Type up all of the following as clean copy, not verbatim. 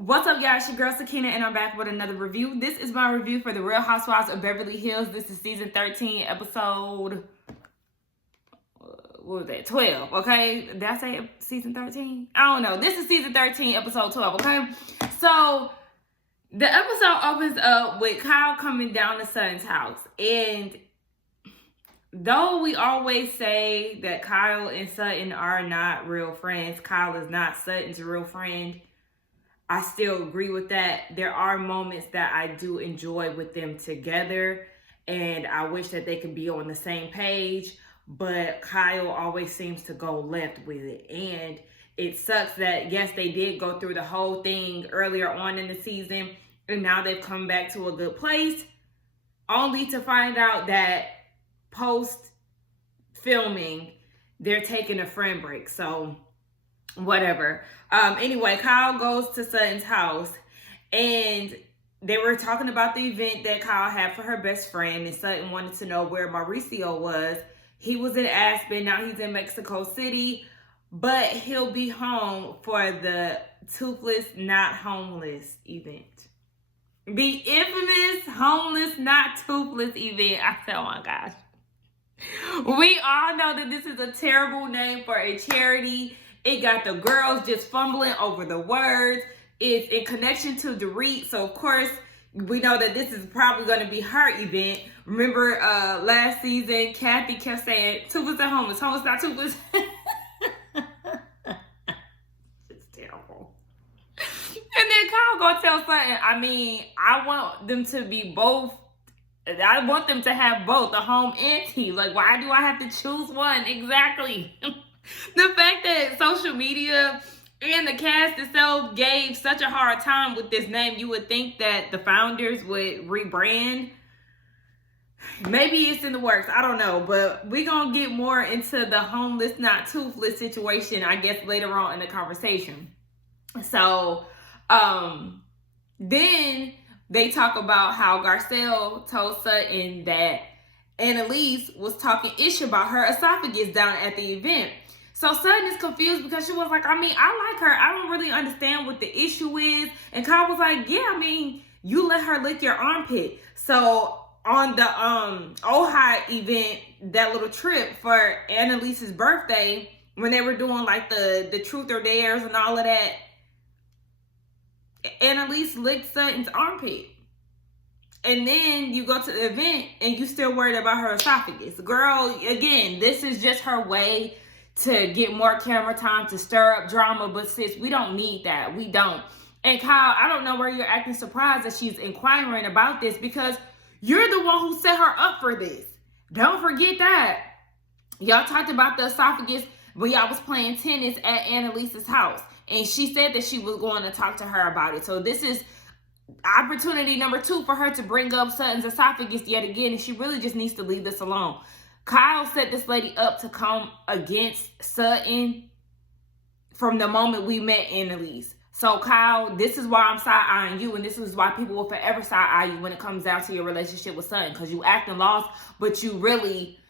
What's up, y'all? It's your girl Sakina, and I'm back with another review. This is my review for the Real Housewives of Beverly Hills. This is season 13, episode, what was that? 12, okay? Did I say season 13? I don't know. This is season 13, episode 12, okay? So, the episode opens up with Kyle coming down to Sutton's house. And though we always say that Kyle and Sutton are not real friends, Kyle is not Sutton's real friend, I still agree with that. There are moments that I do enjoy with them together, and I wish that they could be on the same page, but Kyle always seems to go left with it. And it sucks that, yes, they did go through the whole thing earlier on in the season, and now they've come back to a good place, only to find out that post-filming, they're taking a friend break. So, whatever. Anyway, Kyle goes to Sutton's house, and they were talking about the event that Kyle had for her best friend, and Sutton wanted to know where Mauricio was. He was in Aspen, now he's in Mexico City, but he'll be home for the Toothless Not Homeless event. The infamous Homeless Not Toothless event. I said, oh my gosh. We all know that this is a terrible name for a charity. It got the girls just fumbling over the words. It's in connection to Dorit, so of course, we know that this is probably going to be her event. Remember last season, Kathy kept saying, toothless and homeless, homeless not toothless. It's terrible. And then Kyle gonna tell Sutton, I want them to be both. I want them to have both, the home and tea. Like, why do I have to choose one? Exactly. The fact that social media and the cast itself gave such a hard time with this name, you would think that the founders would rebrand. Maybe it's in the works. I don't know. But we're going to get more into the homeless, not toothless situation, I guess, later on in the conversation. So, then they talk about how Garcelle told Sutton that Annalise was talking ish about her esophagus down at the event. So Sutton is confused because she was like, I like her. I don't really understand what the issue is. And Kyle was like, yeah, you let her lick your armpit. So on the RHOBH event, that little trip for Annalise's birthday, when they were doing like the truth or dares and all of that, Annalise licked Sutton's armpit. And then you go to the event and you still worried about her esophagus. Girl, again, this is just her way to get more camera time, to stir up drama. But sis, we don't need that. We don't. And Kyle, I don't know where you're acting surprised that she's inquiring about this, because you're the one who set her up for this. Don't forget that. Y'all talked about the esophagus when y'all was playing tennis at Annalise's house. And she said that she was going to talk to her about it. So this is opportunity number 2 for her to bring up Sutton's esophagus yet again. And she really just needs to leave this alone. Kyle set this lady up to come against Sutton from the moment we met Annalise. So Kyle, this is why I'm side-eyeing you, and this is why people will forever side-eye you when it comes down to your relationship with Sutton, because you acting lost, but you really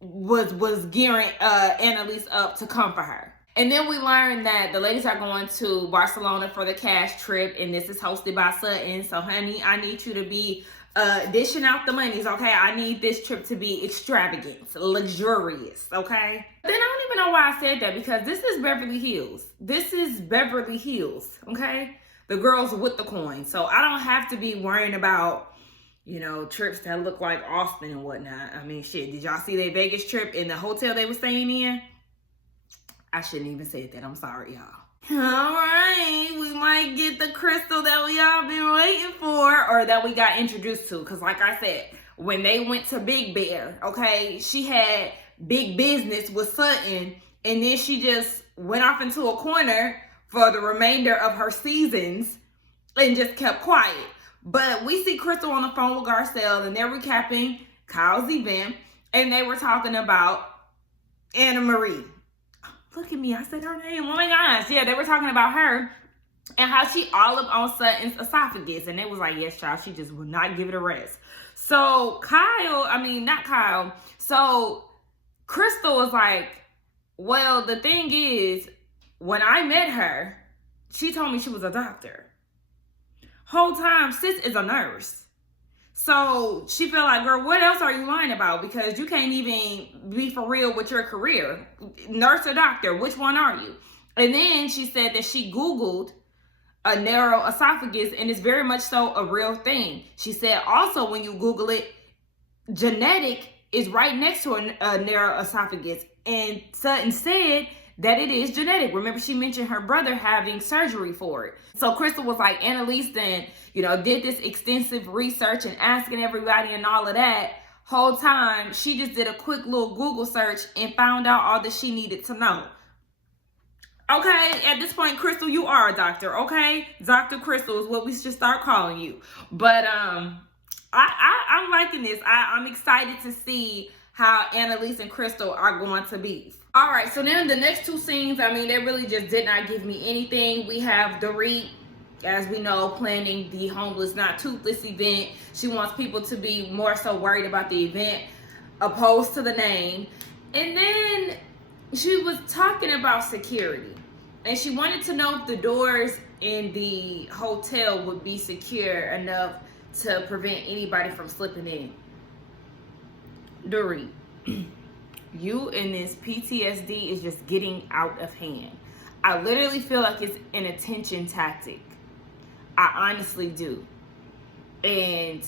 was gearing Annalise up to come for her. And then we learned that the ladies are going to Barcelona for the cash trip, and this is hosted by Sutton. So, honey, I need you to be dishing out the monies, okay? I need this trip to be extravagant, luxurious, okay? Then I don't even know why I said that, because this is Beverly Hills. This is Beverly Hills, okay? The girls with the coin. So I don't have to be worrying about, trips that look like Austin and whatnot. Shit, did y'all see their Vegas trip in the hotel they were staying in? I shouldn't even say that. I'm sorry, y'all. All right, we might get the crystal that we all been waiting for, or that we got introduced to. Because like I said, when they went to Big Bear, okay, she had big business with Sutton, and then she just went off into a corner for the remainder of her seasons and just kept quiet. But we see Crystal on the phone with Garcelle, and they're recapping Kyle's event, and they were talking about Anna Marie. Look at me, I said her name. Oh my gosh. Yeah, they were talking about her and how she all up on Sutton's esophagus. And they was like, yes, child, she just would not give it a rest. So So Crystal was like, well, the thing is, when I met her, she told me she was a doctor. Whole time, sis is a nurse. So she felt like, girl, what else are you lying about? Because you can't even be for real with your career. Nurse or doctor, which one are you? And then she said that she Googled a narrow esophagus, and it's very much so a real thing. She said also when you Google it, genetic is right next to a narrow esophagus. And Sutton said that it is genetic. Remember, she mentioned her brother having surgery for it. So Crystal was like, Annalise then, did this extensive research and asking everybody and all of that. Whole time, she just did a quick little Google search and found out all that she needed to know. Okay, at this point, Crystal, you are a doctor, okay? Dr. Crystal is what we should start calling you. But I'm liking this. I'm excited to see how Annalise and Crystal are going to be. All right, so then the next two scenes, they really just did not give me anything. We have Dorit, as we know, planning the Homeless Not Toothless event. She wants people to be more so worried about the event opposed to the name. And then she was talking about security. And she wanted to know if the doors in the hotel would be secure enough to prevent anybody from slipping in. Dorit, you and this PTSD is just getting out of hand. I literally feel like it's an attention tactic. I honestly do. And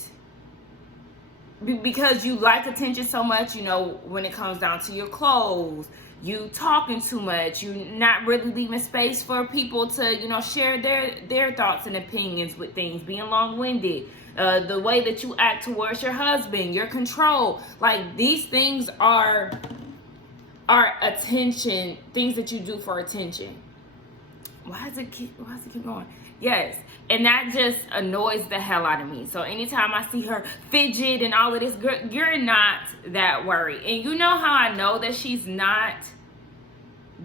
because you like attention so much, when it comes down to your clothes, you talking too much, you not really leaving space for people to, share their thoughts and opinions with things, being long-winded, the way that you act towards your husband, your control. Like, these things are attention, things that you do for attention. Why does it keep going? Yes. And that just annoys the hell out of me. So anytime I see her fidget and all of this, girl, you're not that worried. And you know how I know that she's not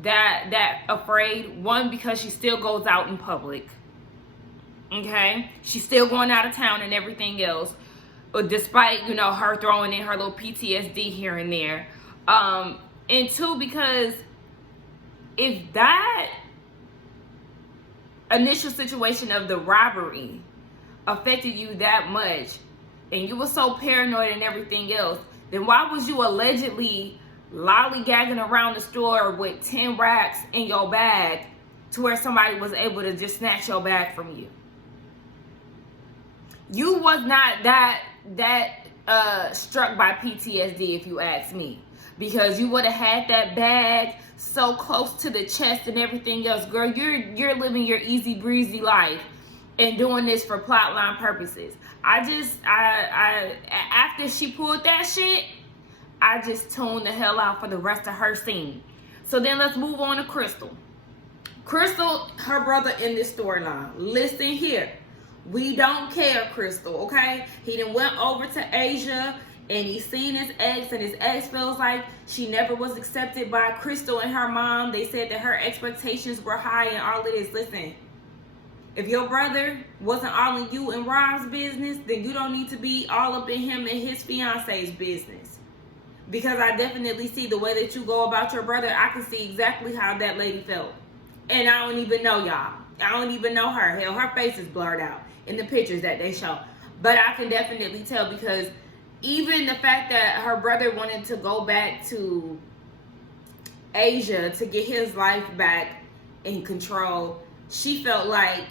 that afraid? One, because she still goes out in public. Okay? She's still going out of town and everything else. Despite, her throwing in her little PTSD here and there. And two, because if that initial situation of the robbery affected you that much and you were so paranoid and everything else, then why was you allegedly lollygagging around the store with 10 racks in your bag to where somebody was able to just snatch your bag from you? You was not that struck by PTSD, if you ask me, because you would have had that bag so close to the chest and everything else. Girl, you're living your easy breezy life and doing this for plotline purposes. After she pulled that shit, I just tuned the hell out for the rest of her scene. So then let's move on to Crystal. Crystal, her brother in this storyline. Listen here. We don't care, Crystal, okay? He done went over to Asia and he's seen his ex, and his ex feels like she never was accepted by Crystal and her mom. They said that her expectations were high and all of this. Listen, if your brother wasn't all in you and RHOBH's business, then you don't need to be all up in him and his fiance's business. Because I definitely see the way that you go about your brother. I can see exactly how that lady felt. And I don't even know y'all. I don't even know her. Hell, her face is blurred out in the pictures that they show. But I can definitely tell, because even the fact that her brother wanted to go back to Asia to get his life back in control, she felt like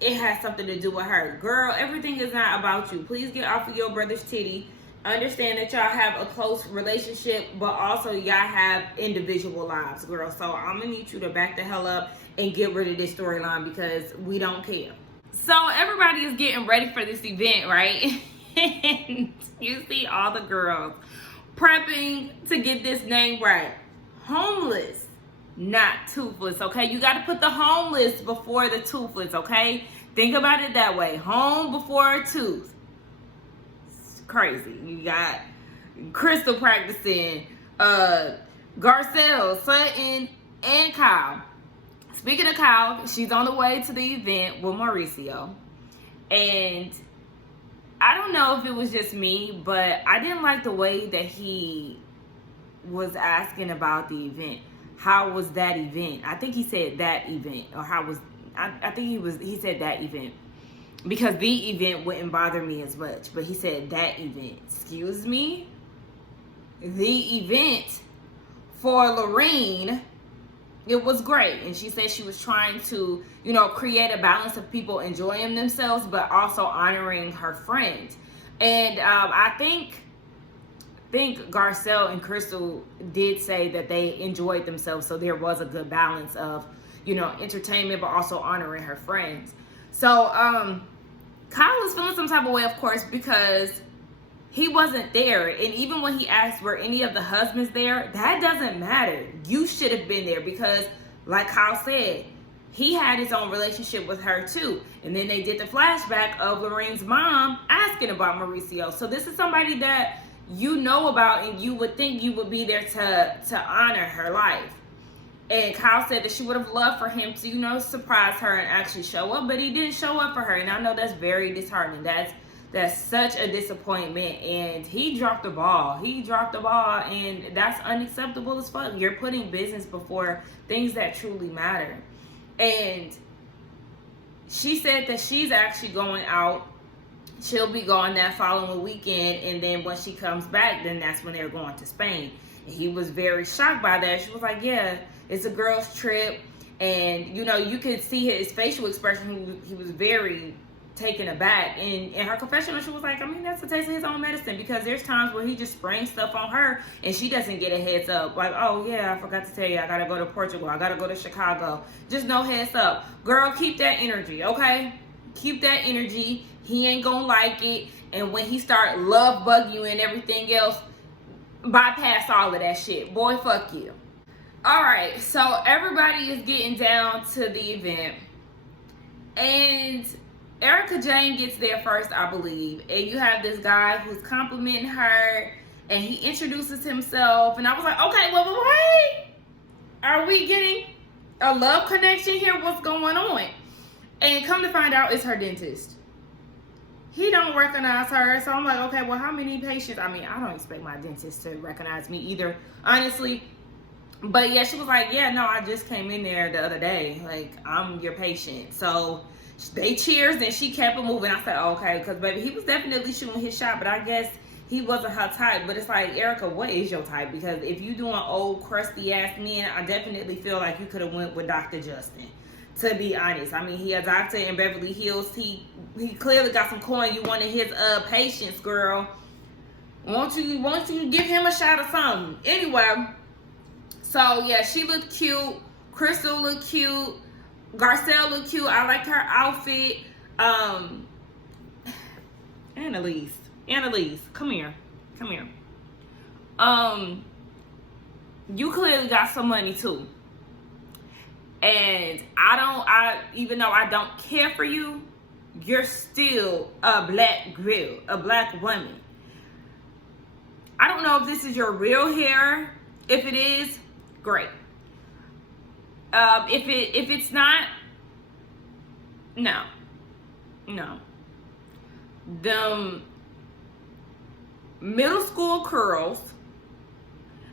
it had something to do with her. Girl, everything is not about you. Please get off of your brother's titty. Understand that y'all have a close relationship, but also y'all have individual lives, girl. So I'm going to need you to back the hell up and get rid of this storyline, because we don't care. So everybody is getting ready for this event, right? And you see all the girls prepping to get this name right. Homeless, not toothless, okay? You got to put the homeless before the toothless, okay? Think about it that way. Home before a tooth. It's crazy. You got Crystal practicing, Garcelle, Sutton, and Kyle. Speaking of Kyle, she's on the way to the event with Mauricio. And I don't know if it was just me, but I didn't like the way that he was asking about the event. How was that event? I think he said that event, or how was, I think he said that event. because the event wouldn't bother me as much. But he said that event. Excuse me? The event for Lorene, it was great. And she said she was trying to, you know, create a balance of people enjoying themselves, but also honoring her friend. And I think Garcelle and Crystal did say that they enjoyed themselves. So there was a good balance of, you know, entertainment, but also honoring her friends. So Kyle is feeling some type of way, of course, because he wasn't there. And even when he asked were any of the husbands there, that doesn't matter. You should have been there because, like Kyle said, he had his own relationship with her too. And then they did the flashback of Lorene's mom asking about Mauricio. So this is somebody that you know about, and you would think you would be there to honor her life. And Kyle said that she would have loved for him to, you know, surprise her and actually show up, but he didn't show up for her. And I know that's very disheartening. That's such a disappointment. And he dropped the ball. And that's unacceptable as fuck. You're putting business before things that truly matter. And she said that she's actually going out. She'll be gone that following weekend, and then when she comes back, then that's when they're going to Spain. And he was very shocked by that. She was like, yeah, it's a girl's trip. And, you know, you could see his facial expression. He was very taken aback. And in her confessional, she was like, I mean, that's a taste of his own medicine, because there's times where he just springs stuff on her and she doesn't get a heads up. Like, oh, yeah, I forgot to tell you, I got to go to Portugal. I got to go to Chicago. Just no heads up. Girl, keep that energy, okay? Keep that energy. He ain't gonna like it. And when he start love bug you and everything else, bypass all of that shit. Boy, fuck you. All right, so everybody is getting down to the event. And Erica Jane gets there first, I believe. And you have this guy who's complimenting her. And he introduces himself. And I was like, okay, well, wait. Are we getting a love connection here? What's going on? And come to find out, it's her dentist. He don't recognize her. So I'm like, okay, well, how many patients? I mean, I don't expect my dentist to recognize me either, honestly. But yeah, she was like, yeah, no, I just came in there the other day. Like, I'm your patient. So they cheers and she kept it moving. I said, okay, because baby, he was definitely shooting his shot, but I guess he wasn't her type. But it's like, Erica, what is your type? Because if you doing old crusty ass men, I definitely feel like you could have went with Dr. Justin. To be honest, I mean, he a doctor in Beverly Hills. He clearly got some coin. You wanted his patience, girl. Won't you give him a shot or something? Anyway, so yeah, she looked cute. Crystal looked cute. Garcelle looked cute. I liked her outfit. Annalise, come here. You clearly got some money too. And even though I don't care for you, you're still a black girl, a black woman. I don't know if this is your real hair. If it is, great. If it's not, no. Them middle school curls,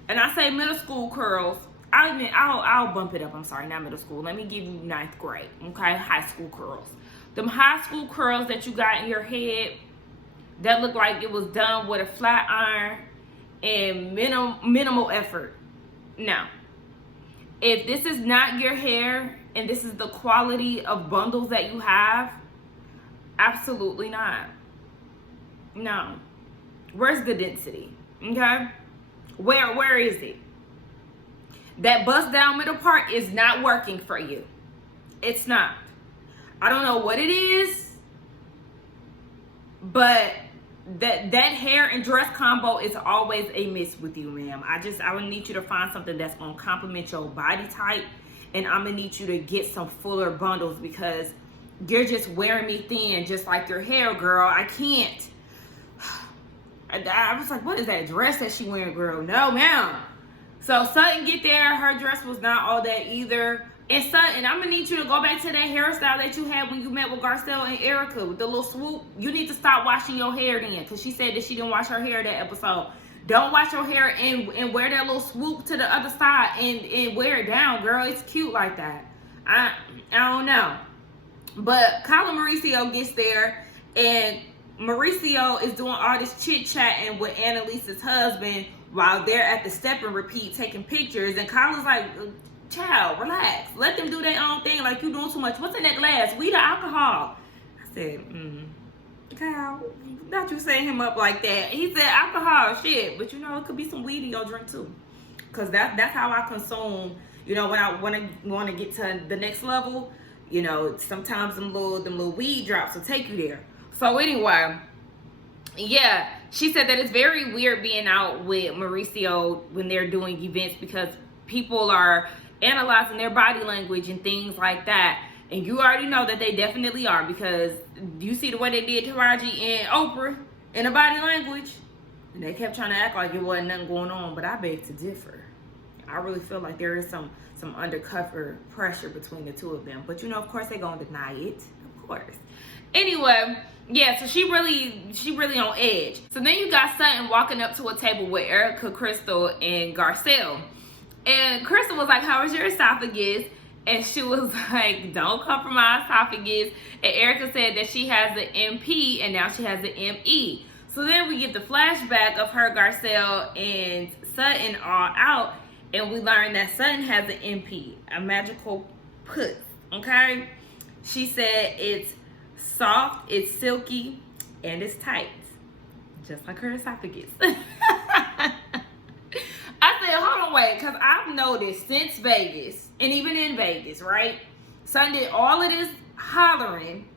and I say middle school curls, I'll bump it up. I'm sorry, not middle school. Let me give you ninth grade, okay? High school curls. Them high school curls that you got in your head that look like it was done with a flat iron and minimal effort. Now, if this is not your hair and this is the quality of bundles that you have, absolutely not. No. Where's the density? Okay? Where is it? That bust down middle part is not working for you. It's not. I don't know what it is, but that hair and dress combo is always a miss with you, ma'am. I would need you to find something that's gonna complement your body type, and I'm gonna need you to get some fuller bundles because you're just wearing me thin, just like your hair, girl. I can't. I was like, what is that dress that she wearing, girl? No, ma'am. So Sutton get there. Her dress was not all that either. And Sutton, I'm gonna need you to go back to that hairstyle that you had when you met with Garcelle and Erica with the little swoop. You need to stop washing your hair then, because she said that she didn't wash her hair that episode. Don't wash your hair and wear that little swoop to the other side and wear it down, girl. It's cute like that. I don't know. But Kyle and Mauricio gets there, and Mauricio is doing all this chit-chatting with Annalise's husband while they're at the step and repeat taking pictures. And Kyle is like, child, relax. Let them do their own thing. Like, you doing too much. What's in that glass? Weed or alcohol? I said, Kyle, not you setting him up like that. He said alcohol, shit. But, you know, it could be some weed in your drink, too. Because that's how I consume, you know, when I want to get to the next level. You know, sometimes them little weed drops will take you there. So anyway, yeah, she said that it's very weird being out with Mauricio when they're doing events because people are analyzing their body language and things like that. And you already know that they definitely are, because you see the way they did Taraji and Oprah in the body language. And they kept trying to act like it wasn't nothing going on, but I beg to differ. I really feel like there is some undercover pressure between the two of them. But, you know, of course, they're going to deny it. Of course. Anyway, yeah, so she really on edge. So then you got Sutton walking up to a table with Erica, Crystal, and Garcelle. And Crystal was like, how is your esophagus? And she was like, don't come from my esophagus. And Erica said that she has the MP and now she has the ME. So then we get the flashback of her, Garcelle, and Sutton all out. And we learn that Sutton has an MP, a magical puss, okay? She said it's soft, it's silky, and it's tight. Just like her esophagus. I said, hold on, wait, because I've noticed since Vegas, and even in Vegas, right? Sutton did all of this hollering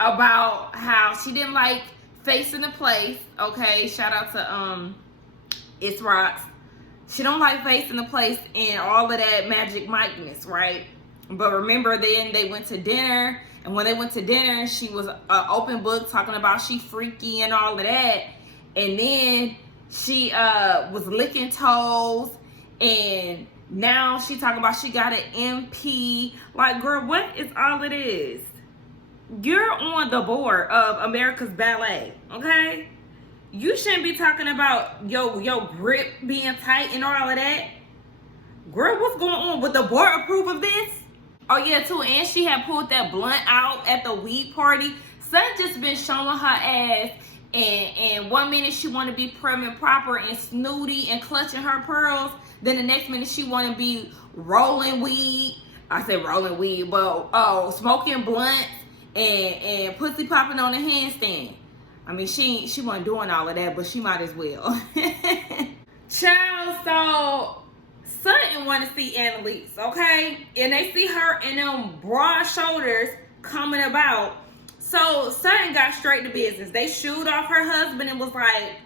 about how she didn't like facing the place, okay? Shout out to It's Rocks. She don't like facing the place and all of that Magic Mike-ness, right? But remember, then they went to dinner, and when they went to dinner, she was an open book talking about she freaky and all of that. And then she was licking toes, and now she talking about she got an MP. Like, girl, what is all of this? You're on the board of America's Ballet, okay? You shouldn't be talking about your grip being tight and all of that. Girl, what's going on? Would the board approve of this? Oh, yeah, too. And she had pulled that blunt out at the weed party. Sutton just been showing her ass. And 1 minute she want to be prim and proper and snooty and clutching her pearls. Then the next minute she want to be rolling weed. I said rolling weed, but smoking blunts and pussy popping on the handstand. I mean, she wasn't doing all of that, but she might as well. Child, so Sutton want to see Annalise, okay? And they see her in them broad shoulders coming about. So Sutton got straight to business. They shooed off her husband and was like,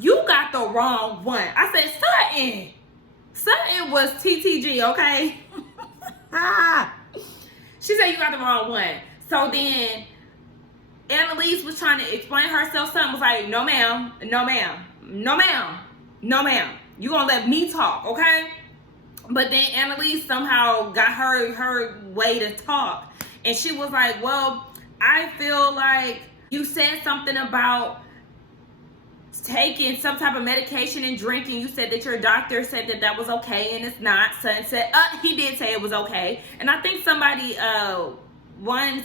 you got the wrong one. I said, Sutton was TTG, okay? She said, you got the wrong one. So then Annalise was trying to explain herself. Sutton was like, no ma'am, no ma'am, no ma'am, no ma'am. You gonna let me talk, okay? But then Annalise somehow got her way to talk. And she was like, well, I feel like you said something about taking some type of medication and drinking. You said that your doctor said that that was okay, and it's not. Sutton said, he did say it was okay. And I think somebody in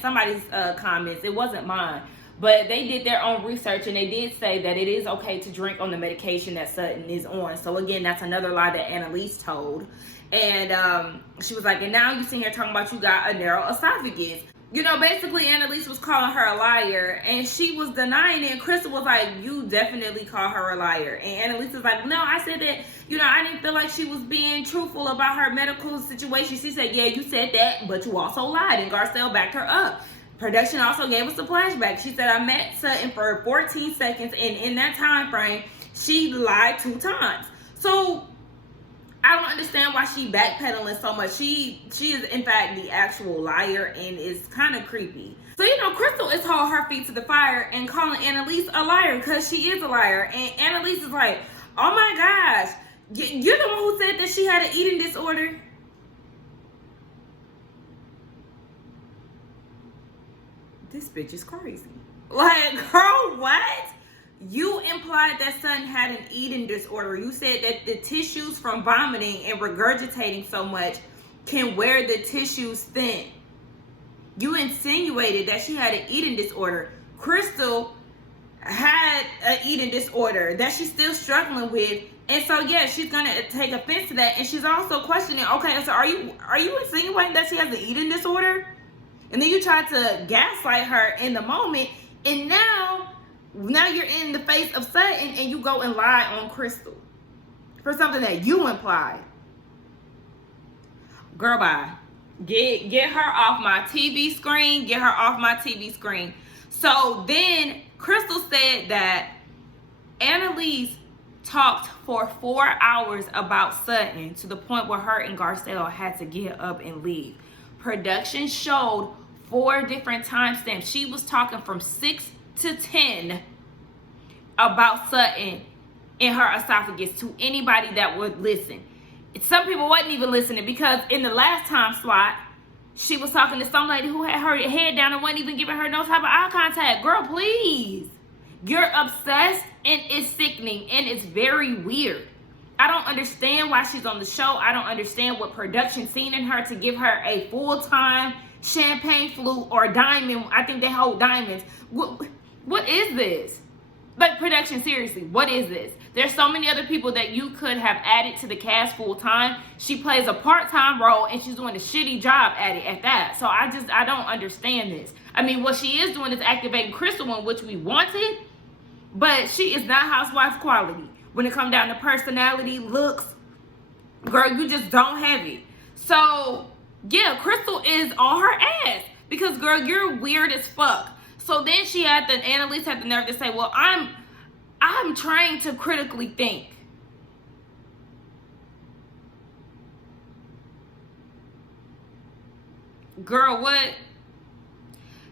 somebody's comments, it wasn't mine, but they did their own research and they did say that it is okay to drink on the medication that Sutton is on. So again, that's another lie that Annalise told. And she was like, and now you sitting here talking about you got a narrow esophagus. You know, basically Annalise was calling her a liar and she was denying it. And Crystal was like, you definitely call her a liar. And Annalise was like, no, I said that, you know, I didn't feel like she was being truthful about her medical situation. She said, yeah, you said that, but you also lied. And Garcelle backed her up. Production also gave us a flashback. She said, I met Sutton for 14 seconds, and in that time frame, she lied 2 times. So I don't understand why she backpedaling so much. She is, in fact, the actual liar, and it's kind of creepy. So, you know, Crystal is holding her feet to the fire and calling Annalise a liar because she is a liar. And Annalise is like, oh my gosh, you're the one who said that she had an eating disorder? This bitch is crazy. Like, girl, what? You implied that Sutton had an eating disorder. You said that the tissues from vomiting and regurgitating so much can wear the tissues thin. You insinuated that she had an eating disorder. Crystal had an eating disorder that she's still struggling with. And so, yeah, she's going to take offense to that. And she's also questioning, okay, so are you insinuating that she has an eating disorder? And then you try to gaslight her in the moment. And now you're in the face of Sutton and you go and lie on Crystal for something that you implied. Girl, bye. Get her off my TV screen. Get her off my TV screen. So then Crystal said that Annalise talked for 4 hours about Sutton to the point where her and Garcelle had to get up and leave. Production showed 4 different timestamps. She was talking from 6 to 10 about Sutton in her esophagus to anybody that would listen. Some people wasn't even listening because in the last time slot, she was talking to some lady who had her head down and wasn't even giving her no type of eye contact. Girl, please. You're obsessed and it's sickening and it's very weird. I don't understand why she's on the show. I don't understand what production seen in her to give her a full-time champagne flute or diamond. I think they hold diamonds. What is this? Like, production, seriously, what is this? There's so many other people that you could have added to the cast full-time. She plays a part-time role and she's doing a shitty job at it at that. So I don't understand this. I mean, what she is doing is activating Crystal, one which we wanted, but she is not Housewives quality. When it comes down to personality, looks, girl, you just don't have it. So, yeah, Crystal is on her ass because, girl, you're weird as fuck. So then Annalise had the nerve to say, well, I'm trying to critically think. Girl, what?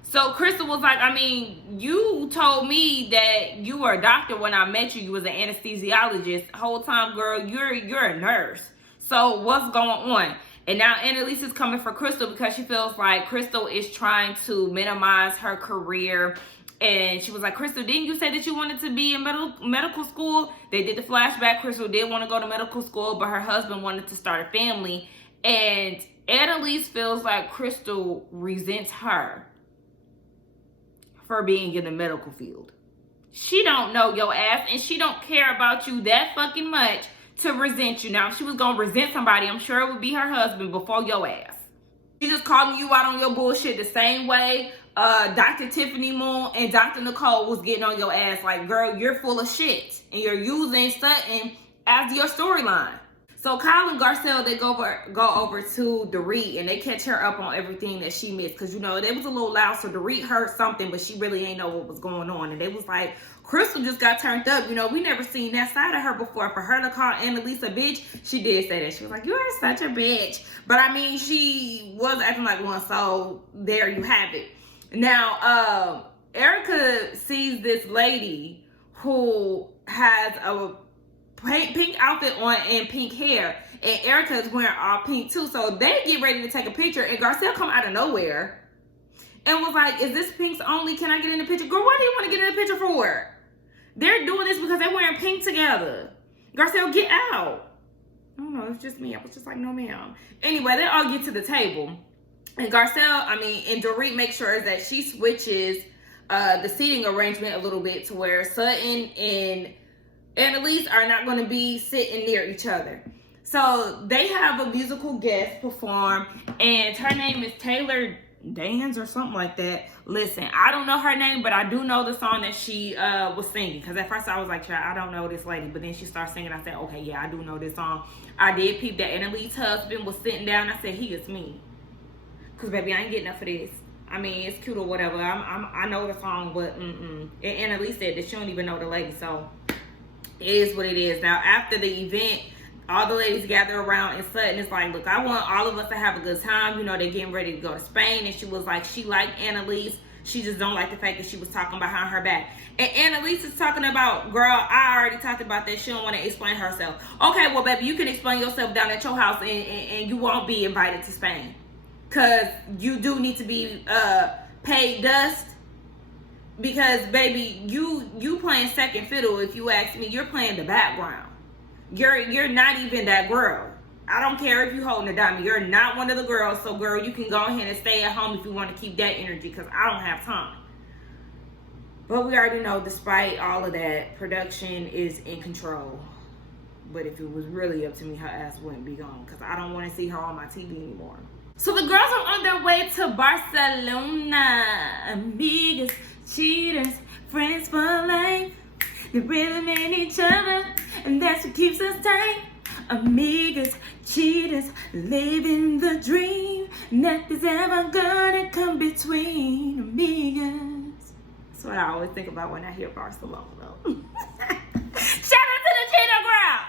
So Crystal was like, I mean, you told me that you were a doctor when I met you. You was an anesthesiologist. Whole time, girl, you're a nurse. So what's going on? And now Annalise is coming for Crystal because she feels like Crystal is trying to minimize her career. And she was like, Crystal, didn't you say that you wanted to be in medical school? They did the flashback. Crystal did want to go to medical school, but her husband wanted to start a family. And Annalise feels like Crystal resents her for being in the medical field. She don't know your ass, and she don't care about you that fucking much to resent you. Now, if she was going to resent somebody, I'm sure it would be her husband before your ass. She just calling you out on your bullshit the same way Dr. Tiffany Moon and Dr. Nicole was getting on your ass. Like, girl, you're full of shit. And you're using Sutton as your storyline. So Kyle and Garcelle, they go over to Dorit and they catch her up on everything that she missed. Because, you know, they was a little loud. So Dorit heard something, but she really ain't know what was going on. And they was like, Crystal just got turned up. You know, we never seen that side of her before. For her to call Annalise a bitch, she did say that. She was like, you are such a bitch. But, I mean, she was acting like one. So there you have it. Now, Erica sees this lady who has a pink outfit on and pink hair, and Erica is wearing all pink too. So they get ready to take a picture, and Garcelle come out of nowhere and was like, is this pinks only? Can I get in the picture? Girl, what do you want to get in the picture for? They're doing this because they're wearing pink together. Garcelle, get out. I don't know, it's just me. I was just like, no ma'am. Anyway, they all get to the table, and Garcelle, and Dorit makes sure that she switches the seating arrangement a little bit to where Sutton and Annalise are not going to be sitting near each other. So they have a musical guest perform, and her name is Taylor Dans or something like that. Listen, I don't know her name, but I do know the song that she was singing. Because at first I was like, I don't know this lady. But then she started singing. I said, okay, yeah, I do know this song. I did peep that Annalise's husband was sitting down. I said, he is me. Because, baby, I ain't getting up for this. I mean, it's cute or whatever. I know the song, but And Annalise said that she don't even know the lady, so it is what it is. Now, after the event, all the ladies gather around, and Sutton is like, look, I want all of us to have a good time. You know, they're getting ready to go to Spain. And she was like, she liked Annalise. She just don't like the fact that she was talking behind her back. And Annalise is talking about, girl, I already talked about that. She don't want to explain herself. Okay, well, baby, you can explain yourself down at your house, and you won't be invited to Spain. Because you do need to be paid dust. Because, baby, you playing second fiddle. If you ask me, you're playing the background. You're not even that girl. I don't care if you holding a diamond. You're not one of the girls. So, girl, you can go ahead and stay at home if you want to keep that energy, because I don't have time. But we already know, despite all of that, production is in control. But if it was really up to me, her ass wouldn't be gone, because I don't want to see her on my TV anymore. So the girls are on their way to Barcelona. Amigas, cheaters, friends for life. They really mean each other, and that's what keeps us tight. Amigas, cheaters, living the dream. Nothing's ever gonna come between amigas. That's what I always think about when I hear Barcelona. Shout out to the cheater girl.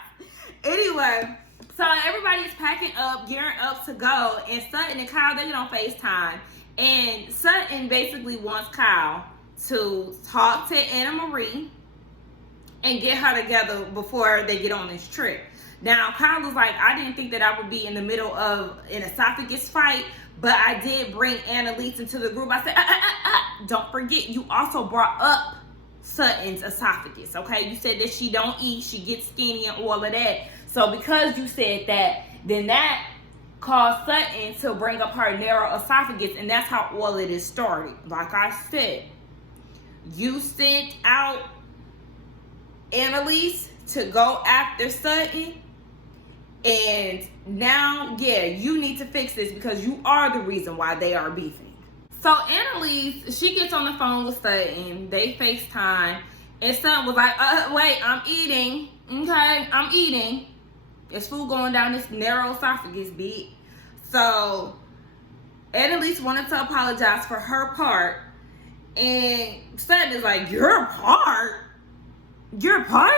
Anyway, so everybody's packing up, gearing up to go, and Sutton and Kyle, they get on FaceTime, and Sutton basically wants Kyle to talk to Anna Marie and get her together before they get on this trip. Now, Kyle was like, I didn't think that I would be in the middle of an esophagus fight, but I did bring Annalise into the group. I said, don't forget, you also brought up Sutton's esophagus, okay? You said that she don't eat, she gets skinny and all of that. So because you said that, then that caused Sutton to bring up her narrow esophagus, and that's how all of this started. Like I said, you sent out Annalise to go after Sutton, and now, yeah, you need to fix this because you are the reason why they are beefing. So Annalise, she gets on the phone with Sutton, they FaceTime, and Sutton was like, wait, I'm eating, okay, I'm eating. There's food going down this narrow esophagus, beat. So Annalise wanted to apologize for her part, and Sutton is like, your part? Your part?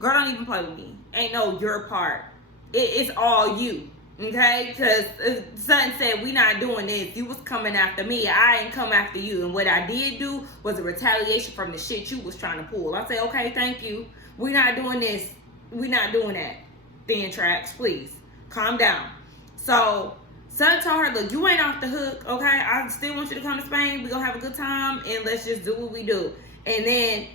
Girl, don't even play with me. Ain't no your part. It's all you, okay? Because Sutton said, we not doing this. You was coming after me. I ain't come after you. And what I did do was a retaliation from the shit you was trying to pull. I said, okay, thank you. We not doing this. We not doing that. Thin tracks, please. Calm down. So Sutton told her, look, you ain't off the hook, okay? I still want you to come to Spain. We're going to have a good time, and let's just do what we do. And then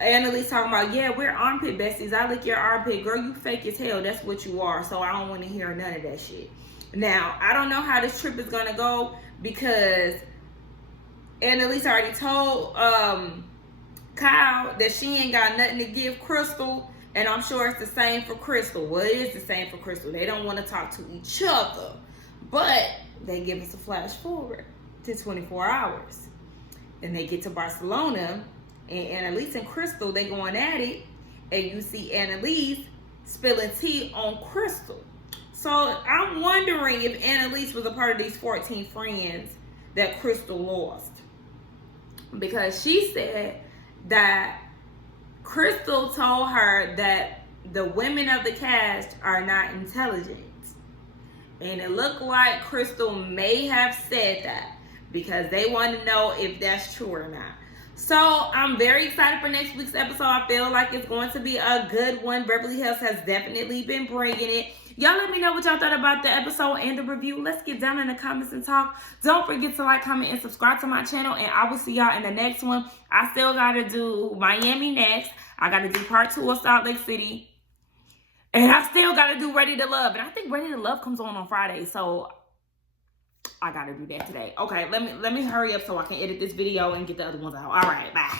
Annalise talking about, yeah, we're armpit besties. I lick your armpit. Girl, you fake as hell. That's what you are. So I don't want to hear none of that shit. Now, I don't know how this trip is going to go because Annalise already told Kyle that she ain't got nothing to give Crystal. And I'm sure it's the same for Crystal. Well, it is the same for Crystal. They don't want to talk to each other. But they give us a flash forward to 24 hours. And they get to Barcelona. And Annalise and Crystal, they going at it, and you see Annalise spilling tea on Crystal. So I'm wondering if Annalise was a part of these 14 friends that Crystal lost. Because she said that Crystal told her that the women of the cast are not intelligent. And it looked like Crystal may have said that because they want to know if that's true or not. So I'm very excited for next week's episode. I feel like it's going to be a good one. Beverly Hills has definitely been bringing it. Y'all let me know what y'all thought about the episode and the review. Let's get down in the comments and talk. Don't forget to like, comment, and subscribe to my channel. And I will see y'all in the next one. I still got to do Miami next. I got to do part 2 of Salt Lake City. And I still got to do Ready to Love. And I think Ready to Love comes on Friday. So I gotta do that today. Okay, let me hurry up so I can edit this video and get the other ones out. All right, bye.